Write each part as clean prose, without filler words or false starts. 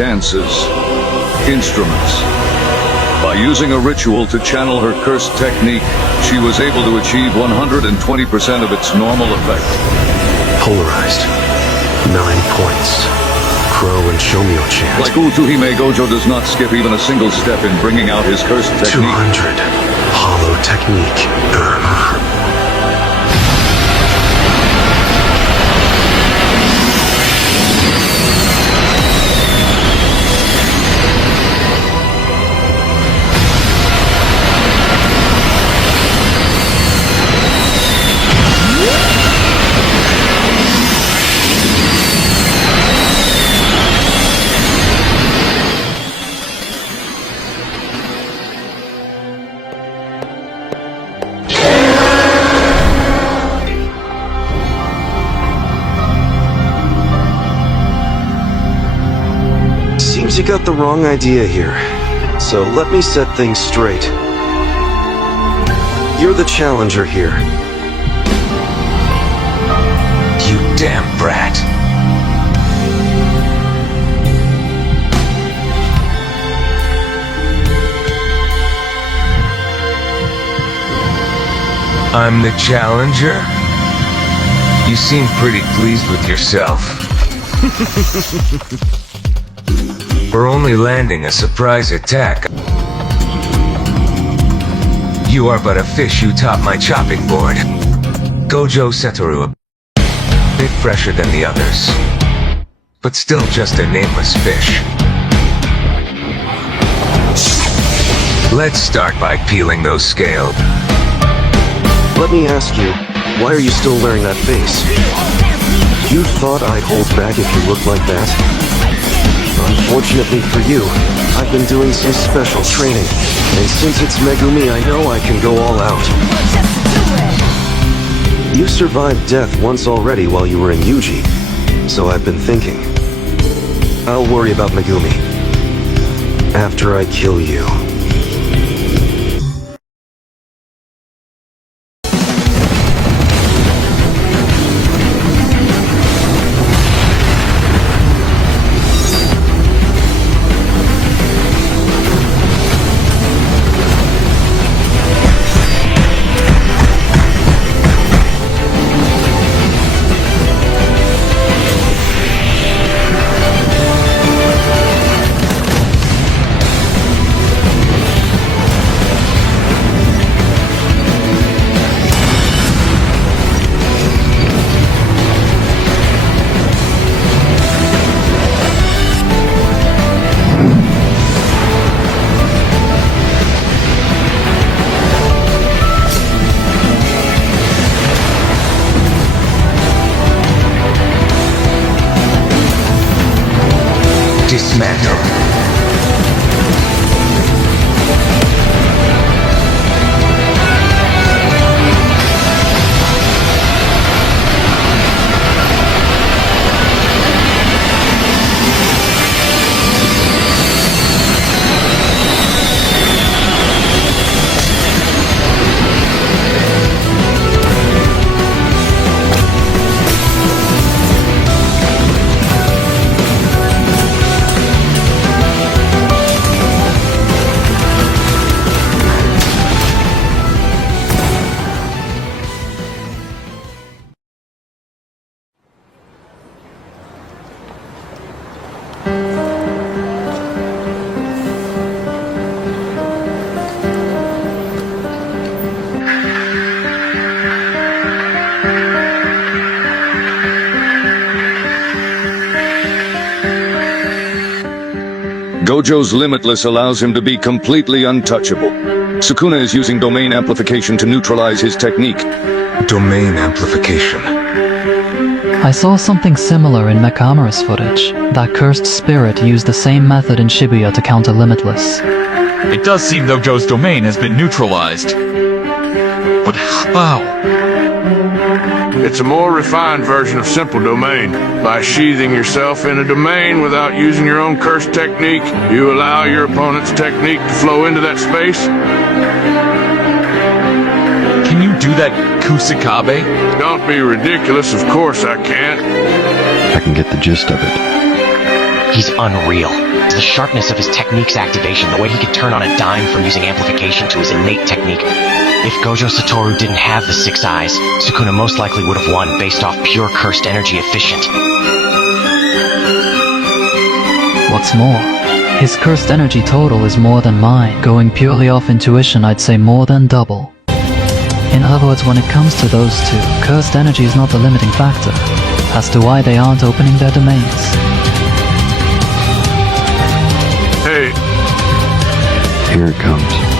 dances, instruments. By using a ritual to channel her cursed technique, she was able to achieve 120% of its normal effect. Polarized. 9 points. Crow and Shomyo chant. Like Utsuhime, Gojo does not skip even a single step in bringing out his cursed technique. 200. Hollow technique. Seems you got the wrong idea here. So let me set things straight. You're the challenger here. You damn brat. I'm the challenger? You seem pretty pleased with yourself. We're only landing a surprise attack. You are but a fish who topped my chopping board. Gojo Setoru, a bit fresher than the others, but still just a nameless fish. Let's start by peeling those scales. Let me ask you, why are you still wearing that face? You thought I'd hold back if you looked like that? Unfortunately for you, I've been doing some special training, and since it's Megumi, I know I can go all out. You survived death once already while you were in Yuji, so I've been thinking. I'll worry about Megumi after I kill you. Dismantle. Gojo's Limitless allows him to be completely untouchable. Sukuna is using domain amplification to neutralize his technique. Domain amplification. I saw something similar in Mekamura's footage. That cursed spirit used the same method in Shibuya to counter Limitless. It does seem Gojo's domain has been neutralized. But how? It's a more refined version of simple domain. By sheathing yourself in a domain without using your own cursed technique, you allow your opponent's technique to flow into that space. Can you do that, Kusakabe? Don't be ridiculous, of course I can't. I can get the gist of it. He's unreal. The sharpness of his technique's activation, the way he could turn on a dime from using amplification to his innate technique. If Gojo Satoru didn't have the 6 eyes, Sukuna most likely would have won based off pure cursed energy efficient. What's more, his cursed energy total is more than mine. Going purely off intuition, I'd say more than double. In other words, when it comes to those two, cursed energy is not the limiting factor as to why they aren't opening their domains. Hey, Here it comes.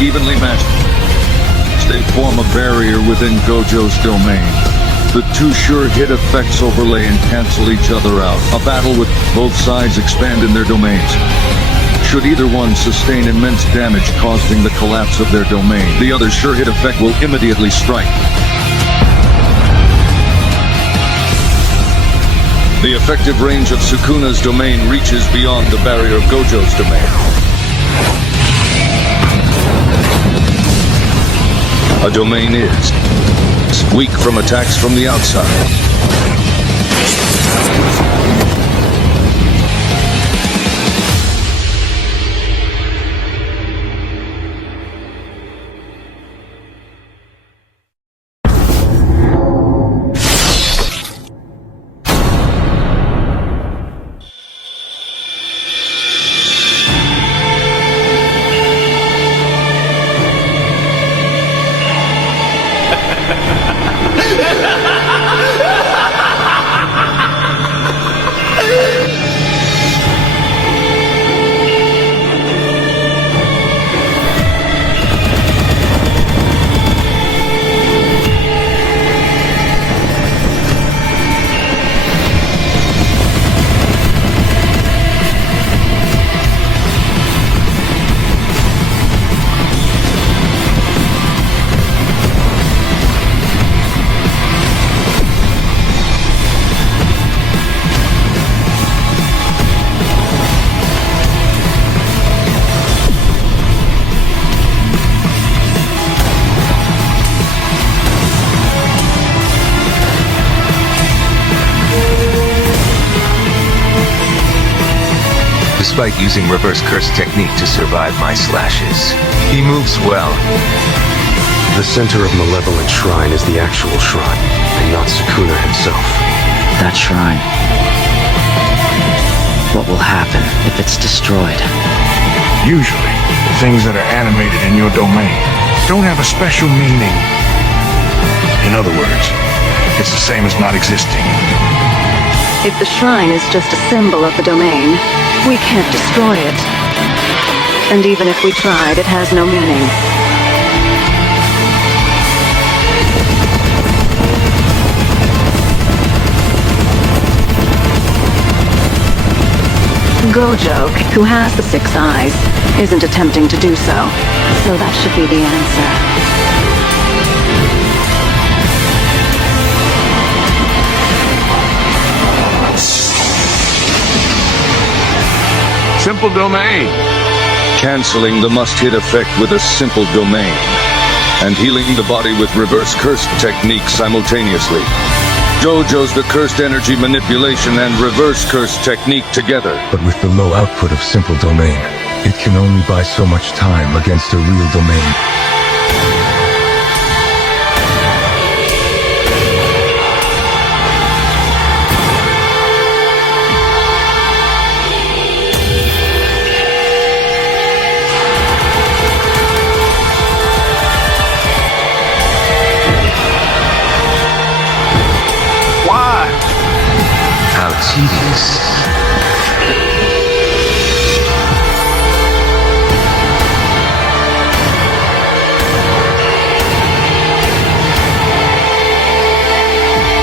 Evenly matched. They form a barrier within Gojo's domain. The two sure hit effects overlay and cancel each other out. A battle with both sides expand in their domains. Should either one sustain immense damage causing the collapse of their domain, the other's sure hit effect will immediately strike. The effective range of Sukuna's domain reaches beyond the barrier of Gojo's domain. A domain is weak from attacks from the outside. Despite using reverse curse technique to survive my slashes, he moves well. The center of Malevolent Shrine is the actual shrine, and not Sukuna himself. That shrine. What will happen if it's destroyed? usually, the things that are animated in your domain don't have a special meaning. In other words, it's the same as not existing. If the shrine is just a symbol of the domain, we can't destroy it. And even if we tried, it has no meaning. GOJO, who has the 6 eyes, isn't attempting to do so. So that should be the answer. Simple domain. Canceling the must-hit effect with a simple domain, and healing the body with reverse curse technique simultaneously. GOJO's the cursed energy manipulation and reverse curse technique together. But with the low output of simple domain, it can only buy so much time against a real domain. How tedious.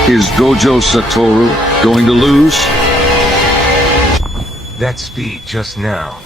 Is GOJO Satoru going to lose? That speed just now.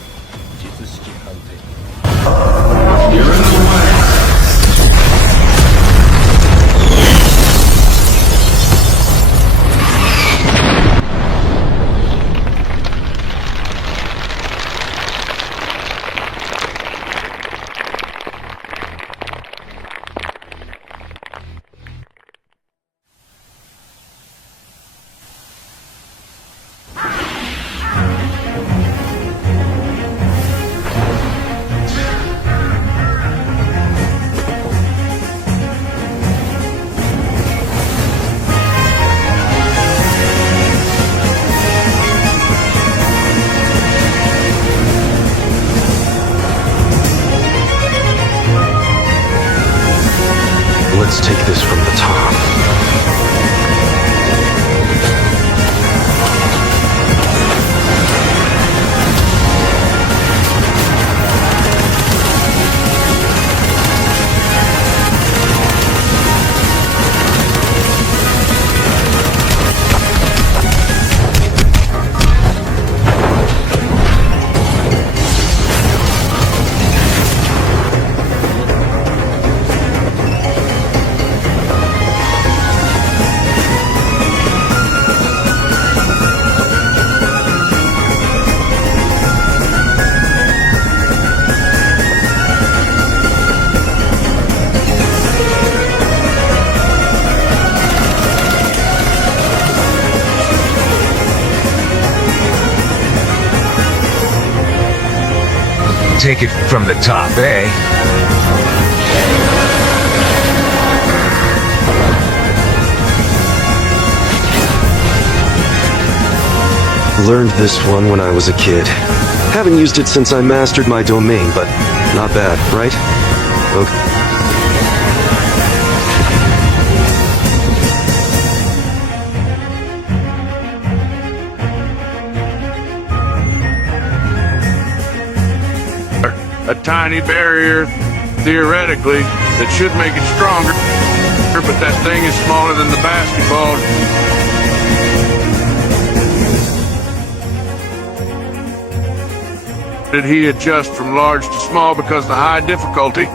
Let's take this from the top. Take it from the top, eh? Learned this one when I was a kid. Haven't used it since I mastered my domain, but not bad, right? Okay. A tiny barrier, theoretically, that should make it stronger, but that thing is smaller than the basketball. Did he adjust from large to small because of the high difficulty?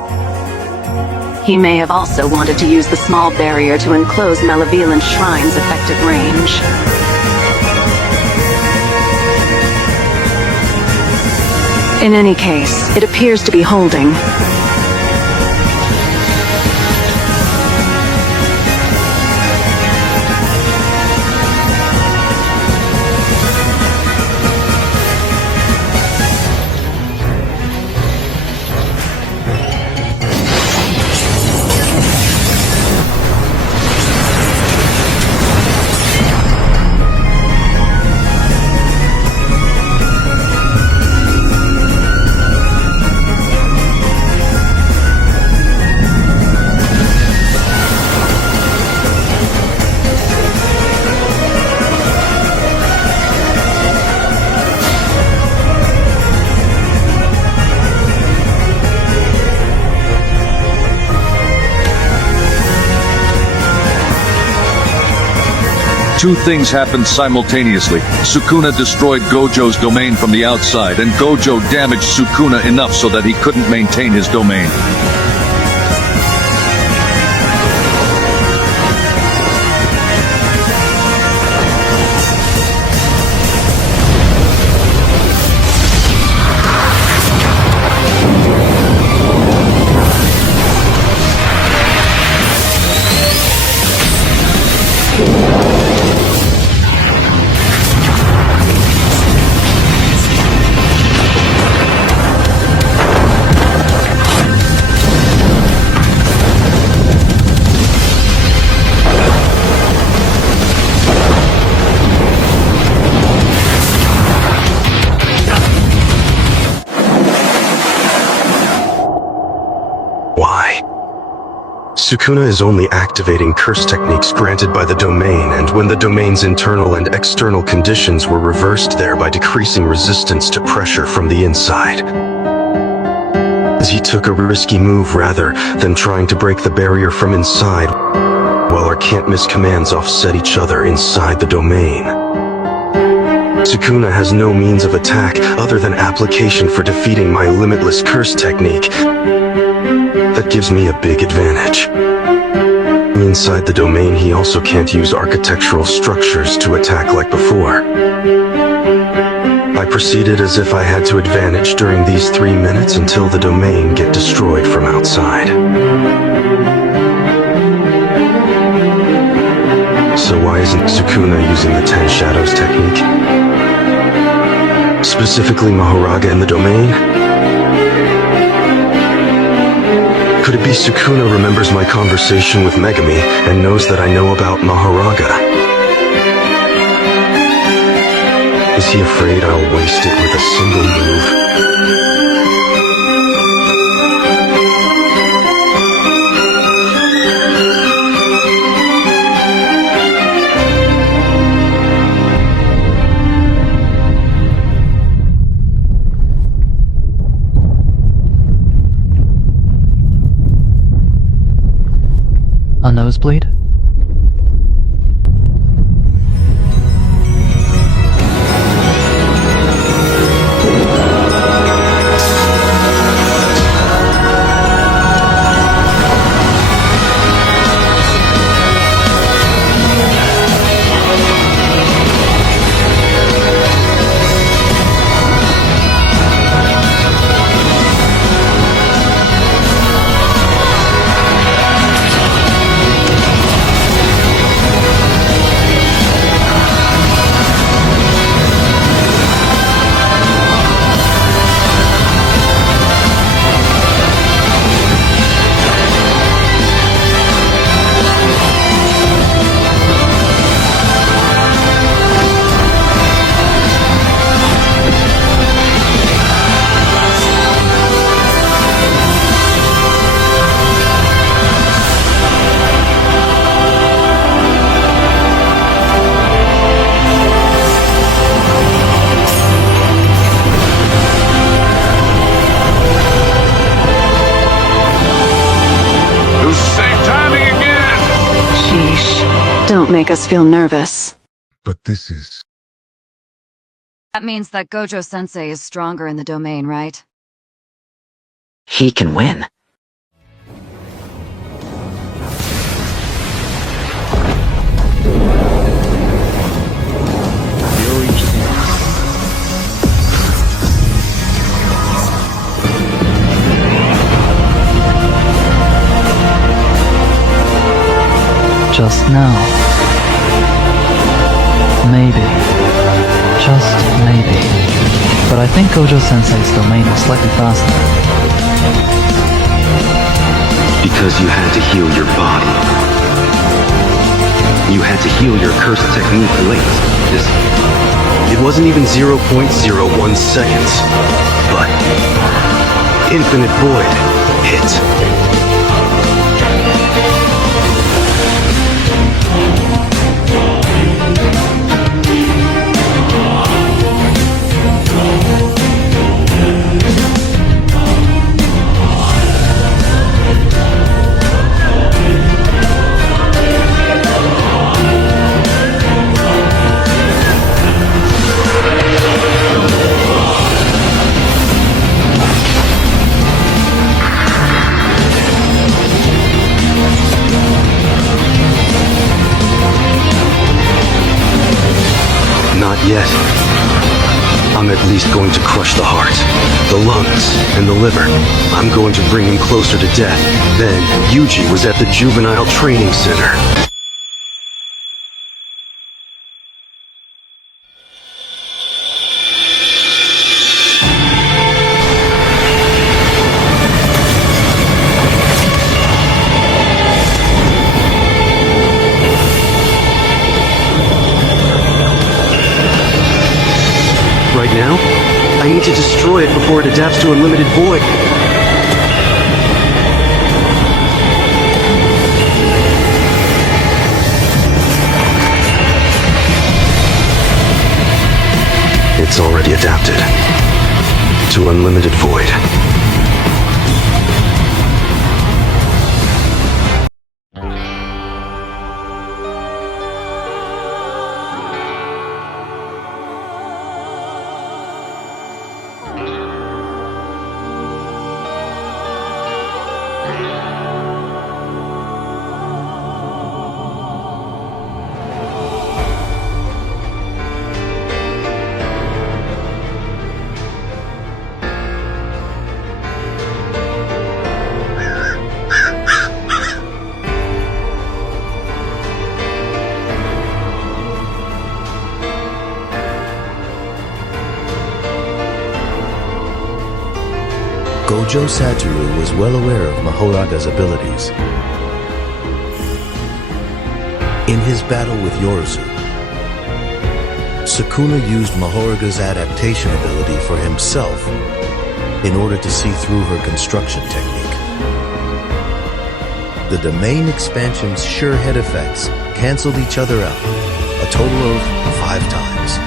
He may have also wanted to use the small barrier to enclose Malevolent Shrine's effective range. In any case, it appears to be holding. Two things happened simultaneously. Sukuna destroyed Gojo's domain from the outside, and Gojo damaged Sukuna enough so that he couldn't maintain his domain. Sukuna is only activating curse techniques granted by the domain, and when the domain's internal and external conditions were reversed, thereby decreasing resistance to pressure from the inside. He took a risky move rather than trying to break the barrier from inside, while our can't-miss commands offset each other inside the domain. Sukuna has no means of attack other than application for defeating my limitless curse technique. That gives me a big advantage. Inside the domain, he also can't use architectural structures to attack like before. I proceeded as if I had to advantage during these 3 minutes until the domain get destroyed from outside. So why isn't Sukuna using the 10 Shadows technique? Specifically Mahoraga in the domain? Could it be Sukuna remembers my conversation with Megami and knows that I know about Mahoraga? Is he afraid I'll waste it with a single move? A nosebleed? Don't make us feel nervous. But this is... That means that Gojo-sensei is stronger in the domain, right? He can win. Just now. Maybe. Just maybe. But I think Gojo-sensei's domain is slightly faster. Because you had to heal your body. You had to heal your curse technique late. It wasn't even 0.01 seconds. But Infinite Void hit. Not yet. I'm at least going to crush the heart, the lungs, and the liver. I'm going to bring him closer to death. Then, Yuji was at the juvenile training center. Right now, I need to destroy it before it adapts to Unlimited Void. It's already adapted to Unlimited Void. Gojo Satoru was well aware of Mahoraga's abilities. In his battle with Yorozu, Sukuna used Mahoraga's adaptation ability for himself in order to see through her construction technique. The domain expansion's sure hit effects canceled each other out a total of 5 times.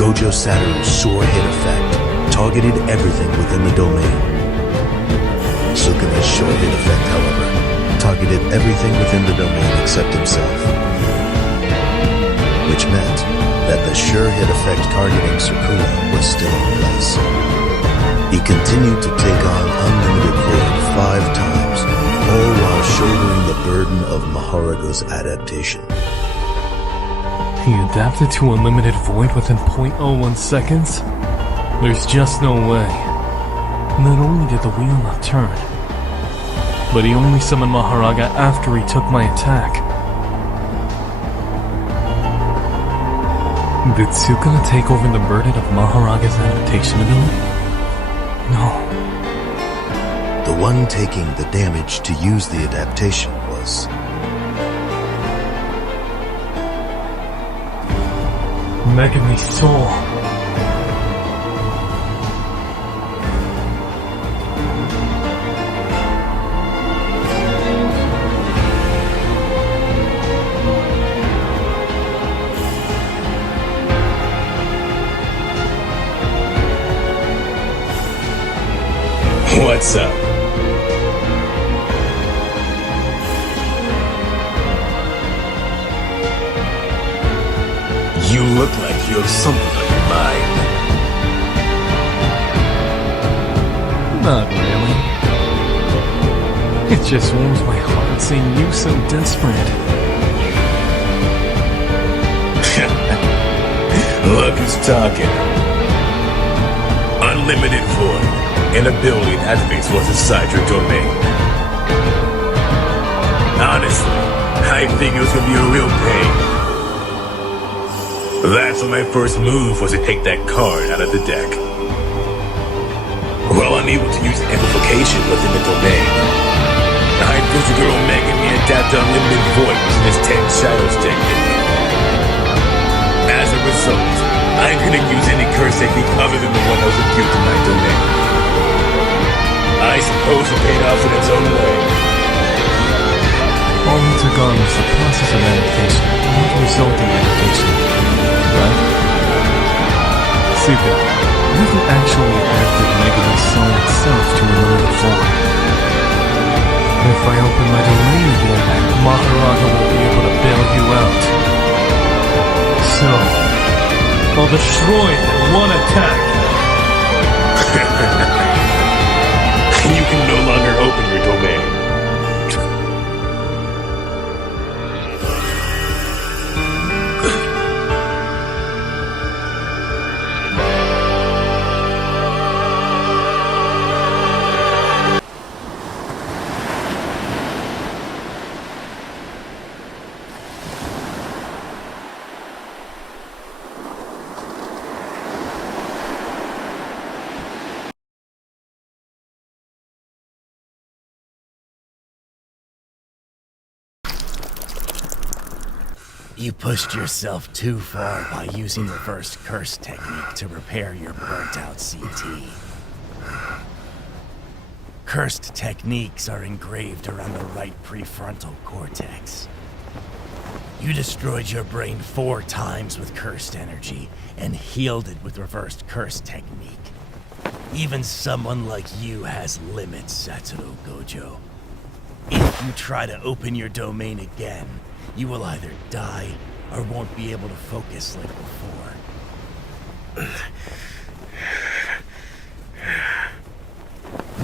Gojo Satoru's sure hit effect targeted everything within the domain. Sukuna's sure hit effect, however, targeted everything within the domain except himself, which meant that the sure hit effect targeting Sukuna was still in place. He continued to take on Unlimited Void 5 times, all while shouldering the burden of Mahoraga's adaptation. He adapted to Unlimited Void within 0.01 seconds? There's just no way. Not only did the wheel not turn, but he only summoned Mahoraga after he took my attack. Did Sukuna take over the burden of Mahoraga's adaptation ability? No. The one taking the damage to use the adaptation was Megami's soul. What's up? You look like you have something on your mind. Not really. It just warms my heart seeing you so desperate. Look who's talking. Unlimited Void, an ability that activates what's inside your domain. Honestly, I think it was gonna be a real pain. That's why my first move was to take that card out of the deck. While unable to use amplification within the domain, I pushed the girl Omega me adapt to Unlimited Void using his 10 Shadows technique. As a result, I couldn't use any curse technique other than the one that was imbued to my domain. I suppose it paid off in its own way. All we took on was the process of adaptation, not the resulting adaptation. Right? Sukuna, you haven't actually adapted Megami's soul itself to Unlimited Void. If I open my domain again, Mahoraga will be able to bail you out. So, I'll destroy it in one attack. You can no longer open your domain. You pushed yourself too far by using reverse curse technique to repair your burnt-out CT. Cursed techniques are engraved around the right prefrontal cortex. You destroyed your brain 4 times with cursed energy and healed it with reversed curse technique. Even someone like you has limits, Satoru Gojo. If you try to open your domain again, you will either die or won't be able to focus like before.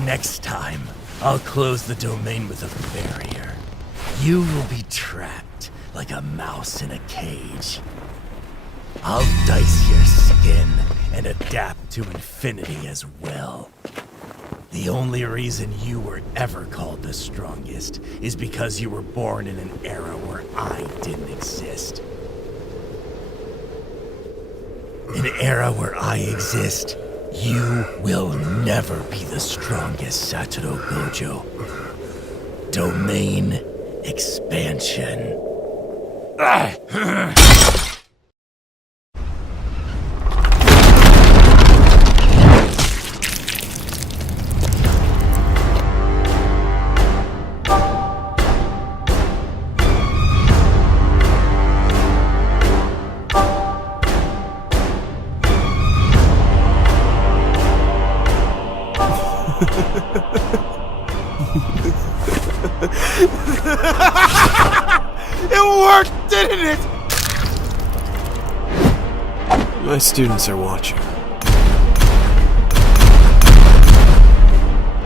Next time, I'll close the domain with a barrier. You will be trapped like a mouse in a cage. I'll dice your skin and adapt to infinity as well. The only reason you were ever called the strongest is because you were born in an era where I didn't exist. An era where I exist, You will never be the strongest, Satoru Gojo. Domain expansion. It worked, didn't it? My students are watching.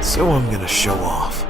So I'm gonna show off.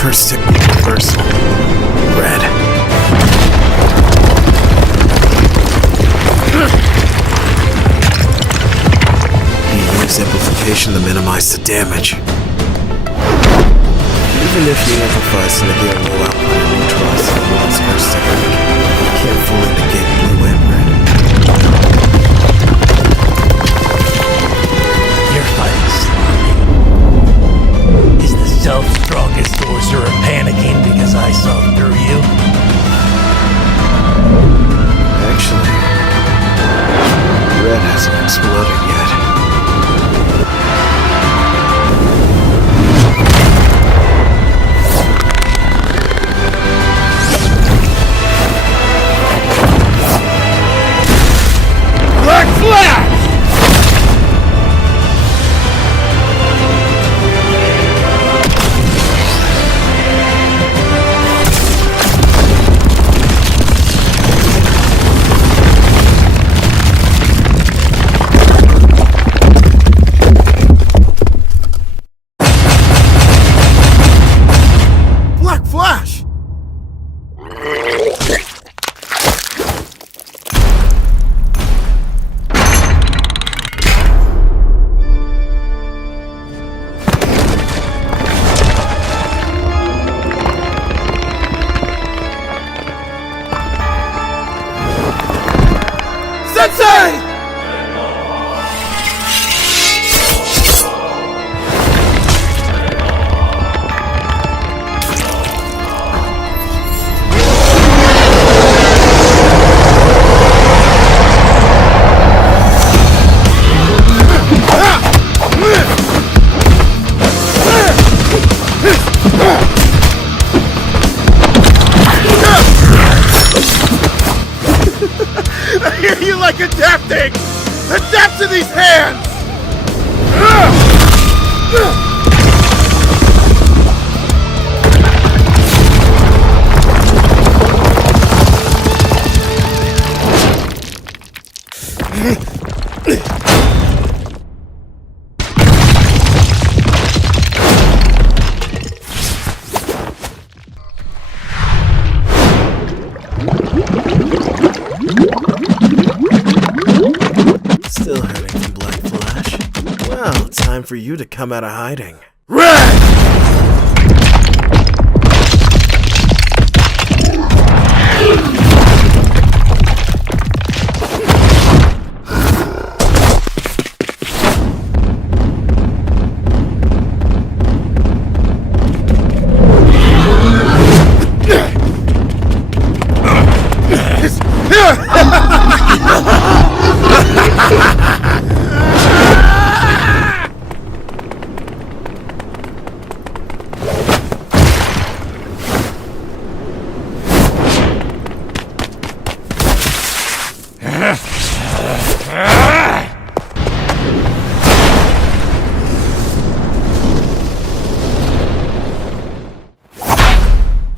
First technique reversal. Red. He used amplification to minimize the damage. Even if he amplifies negate low output and neutralize someone's first technique, he can't fully negate blue and red. You're fighting sloppy. Is the self-strongest sorcerer panicking because I saw through you? Actually, red hasn't exploded yet. these hands! Still hurting from Black Flash? Well, time for you to come out of hiding.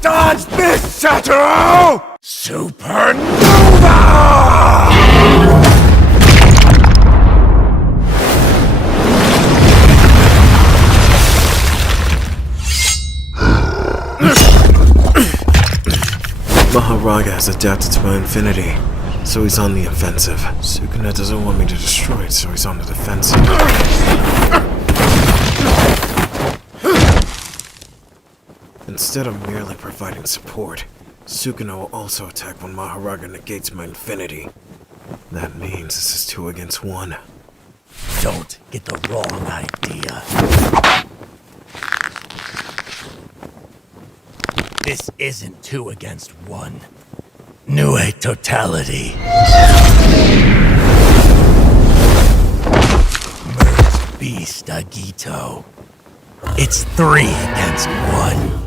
Dodge this, Satoru! Supernova! Maharaga has adapted to my infinity, so he's on the offensive. Sukuna doesn't want me to destroy it, so he's on the defensive. Instead of merely providing support, Sukuna will also attack when Maharaga negates my infinity. That means this is 2 against 1. Don't get the wrong idea. This isn't 2 against 1. Nue totality. Merge beast Agito. It's 3 against 1.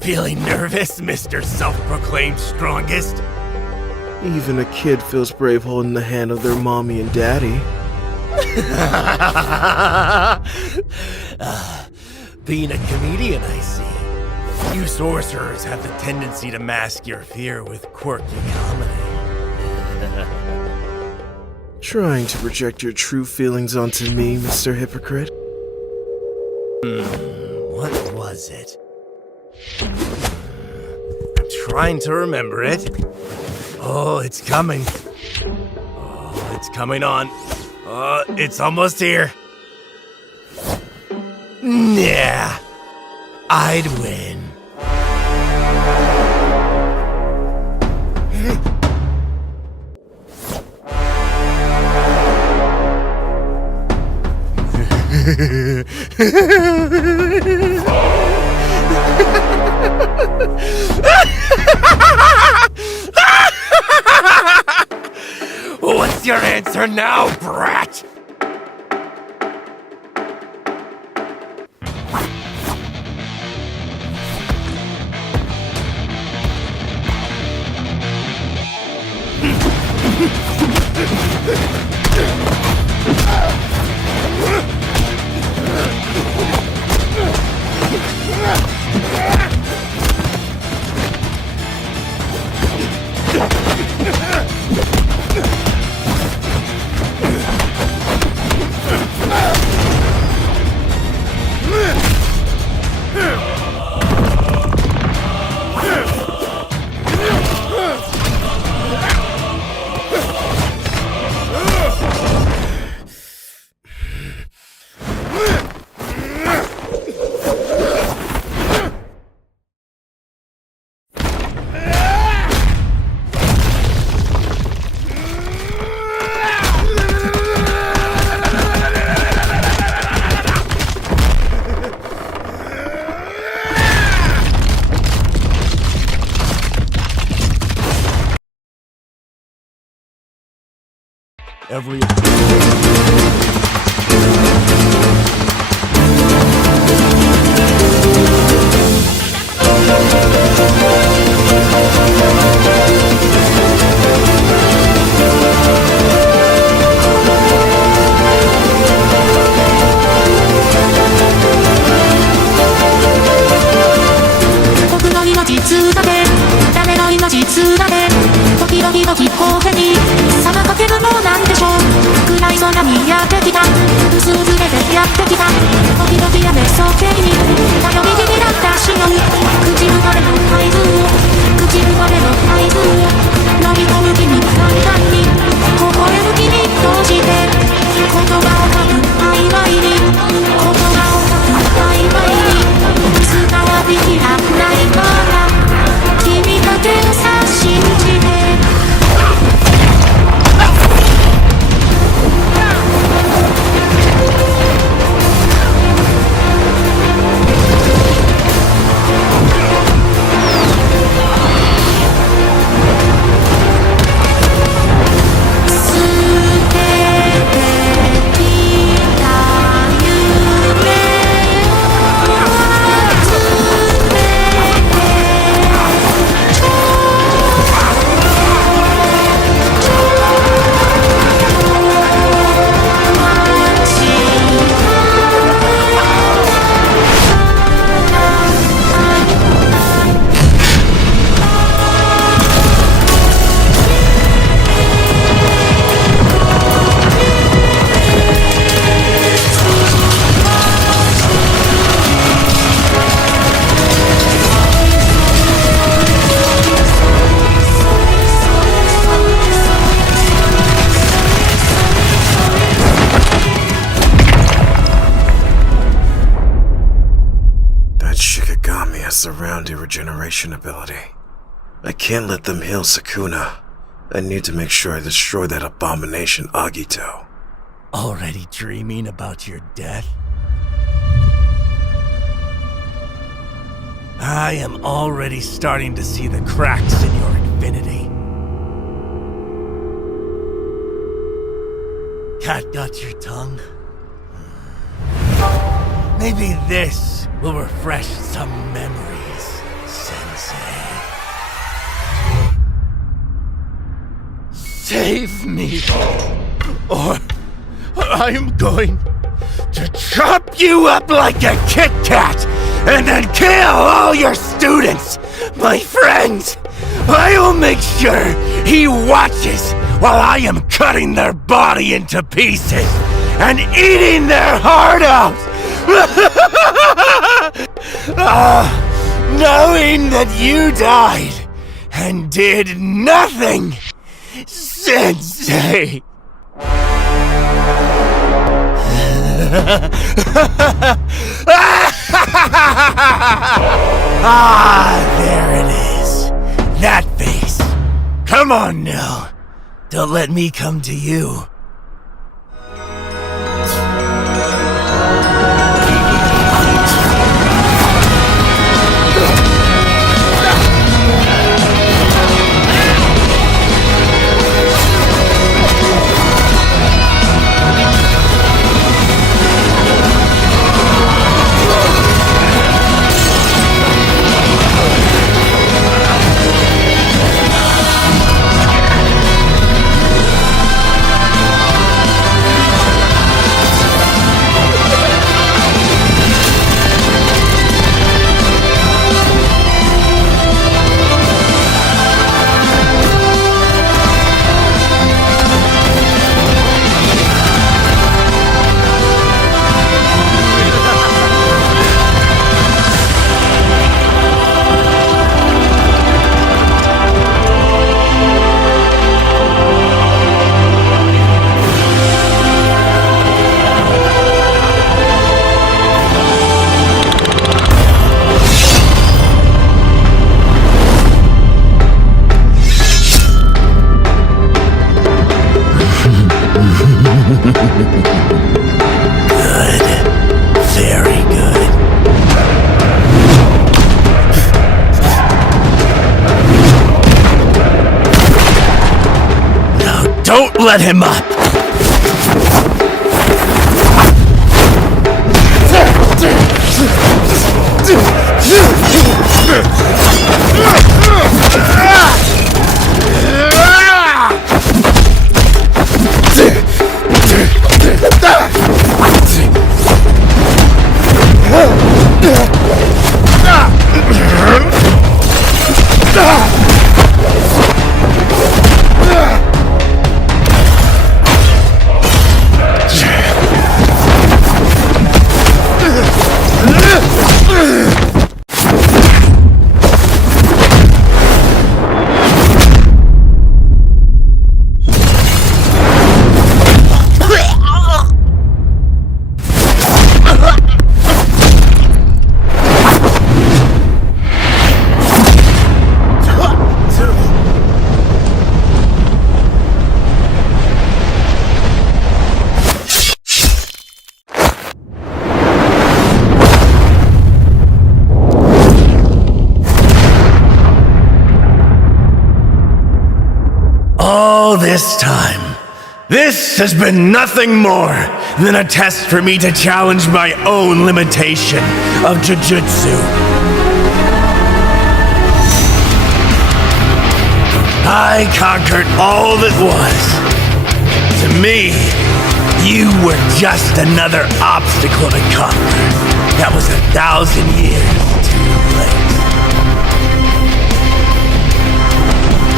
Feeling nervous, Mr. Self-Proclaimed Strongest? Even a kid feels brave holding the hand of their mommy and daddy. Being a comedian, I see. You sorcerers have the tendency to mask your fear with quirky comedy. Trying to project your true feelings onto me, Mr. Hypocrite? What was it? I'm trying to remember it. Oh, it's coming. Oh, it's coming on. Oh, it's almost here. Yeah, I'd win. What's your answer now, brat? every... Surrounding regeneration ability. I can't let them heal Sukuna. I need to make sure I destroy that abomination Agito. Already dreaming about your death? I am already starting to see the cracks in your infinity. Cat got your tongue? Maybe this will refresh some memories, Sensei. Save me, or I'm going to chop you up like a Kit Kat and then kill all your students, my friends. I will make sure he watches while I am cutting their body into pieces and eating their heart out. Knowing that you died and did nothing, Sensei. There it is. That face. Come on now. Don't let me come to you. Don't let him up! All this time, this has been nothing more than a test for me to challenge my own limitation of jujutsu. I conquered all that was. To me, you were just another obstacle to conquer. That was 1,000 years too late.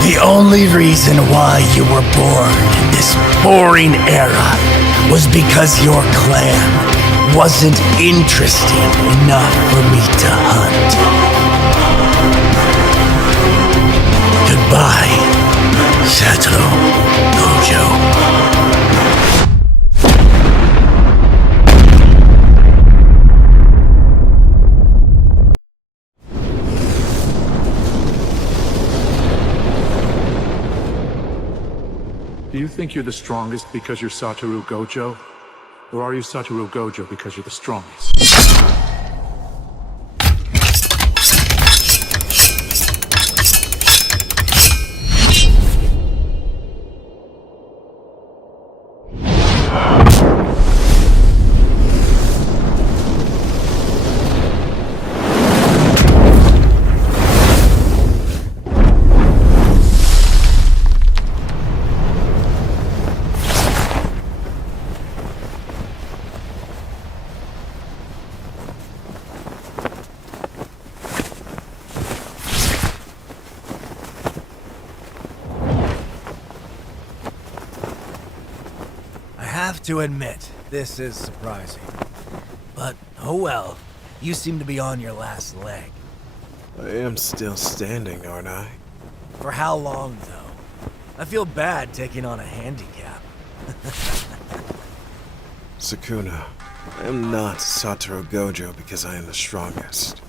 The only reason why you were born in this boring era was because your clan wasn't interesting enough for me to hunt. Goodbye, Satoru Gojo. Do you think you're the strongest because you're Satoru Gojo? Or are you Satoru Gojo because you're the strongest? I have to admit, this is surprising. But, oh well, you seem to be on your last leg. I am still standing, aren't I? For how long, though? I feel bad taking on a handicap. Sukuna, I am not Satoru Gojo because I am the strongest.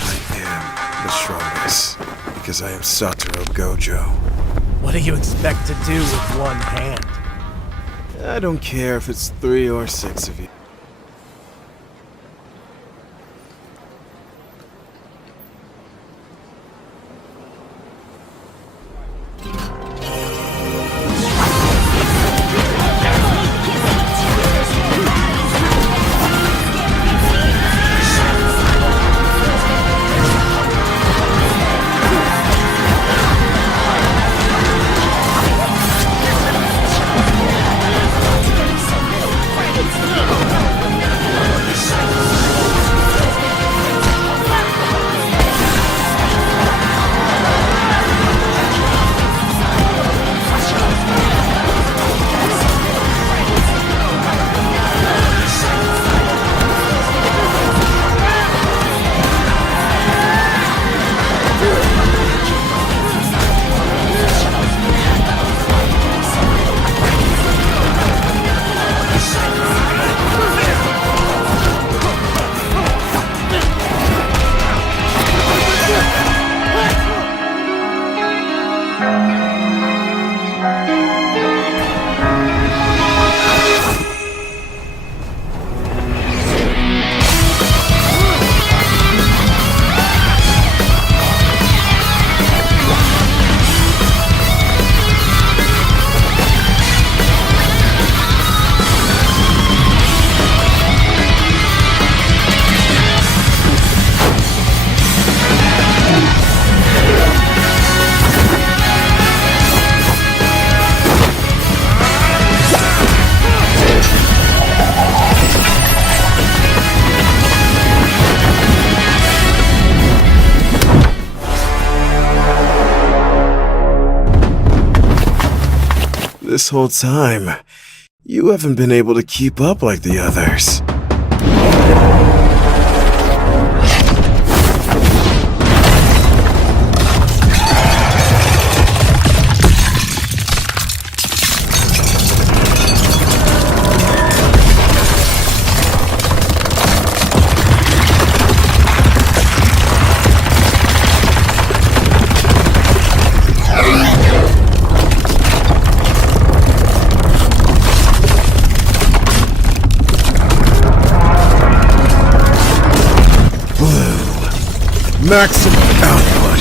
I am the strongest because I am Satoru Gojo. What do you expect to do with one hand? I don't care if it's 3 or 6 of you. This whole time, you haven't been able to keep up like the others. Maximum output.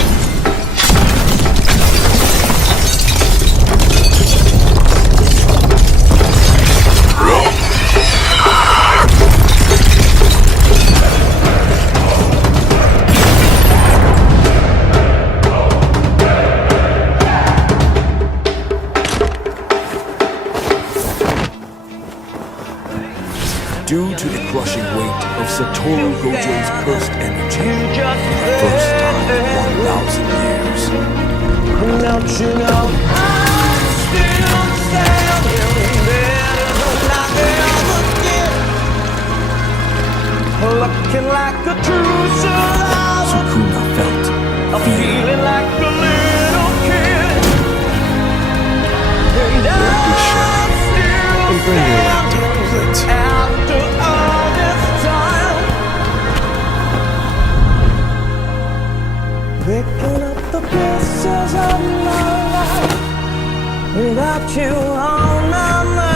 Due to the crushing weight of Satoru Gojo's cursed energy, for the first time in 1,000 years. Don't you know I'm still standing better than I ever did, looking like a true survivor. Sukuna felt feeling like a little kid, and I'm still standing after all this time, picking up the pieces of my life without you on my mind.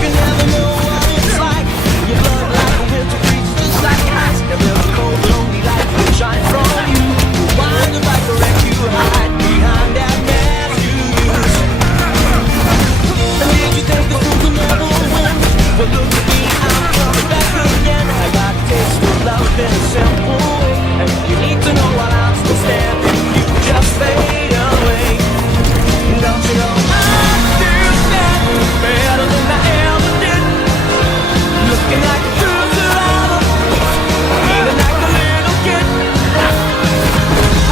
You never know what it's like. Your blood like a winter breeze, just like ice. And there's a cold, lonely light shine from you. Wind up like a wreck you hide behind that mask you use. And did you think the fool could never win? Well, look at me, I'm coming back again. I got a taste of love in a simple way. And you need to know while I'm still standing, you just fade away. Don't you know I'm still standing better than I ever did, looking like a true survivor, feeling like a little kid.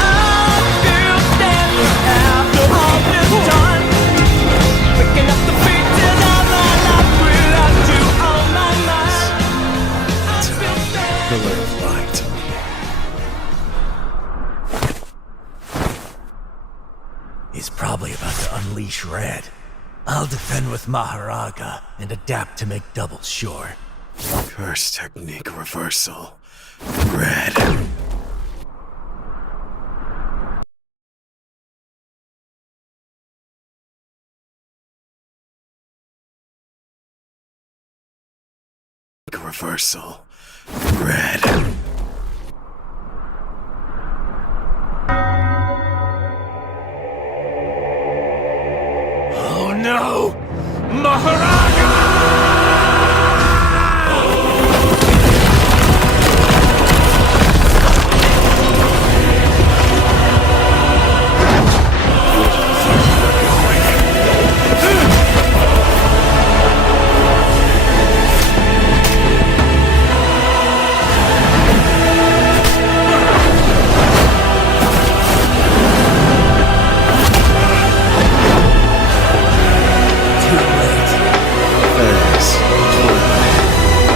I'm still standing after all this time, picking up the pieces of my life without you on my mind. I'm still standing. pillar of light. He's probably about to unleash Red. I'll defend with Maharaga and adapt to make double sure. Curse technique reversal. Red. Reversal. Red. Oh no! Maharaga!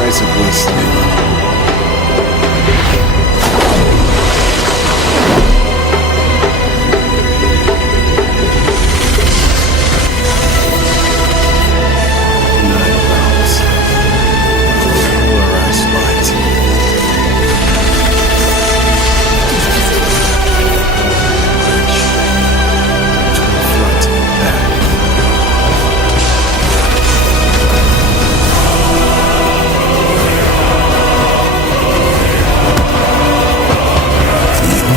Eyes of listening. Nine realms. Polarized light. Between front and back.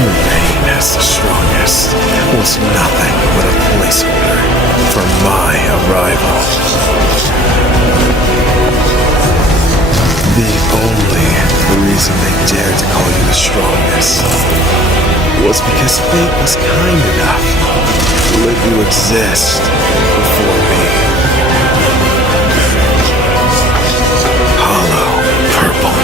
Pain as the strongest was nothing but a placeholder for my arrival. The only reason they dared to call you the strongest was because fate was kind enough to let you exist before me. Hollow purple.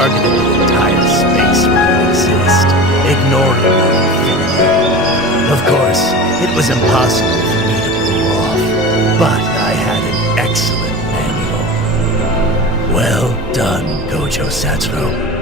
targeted the entire space where you exist, ignoring the infinity. Of course, it was impossible for me to pull off, but I had an excellent manual. Well done, Gojo Satoru.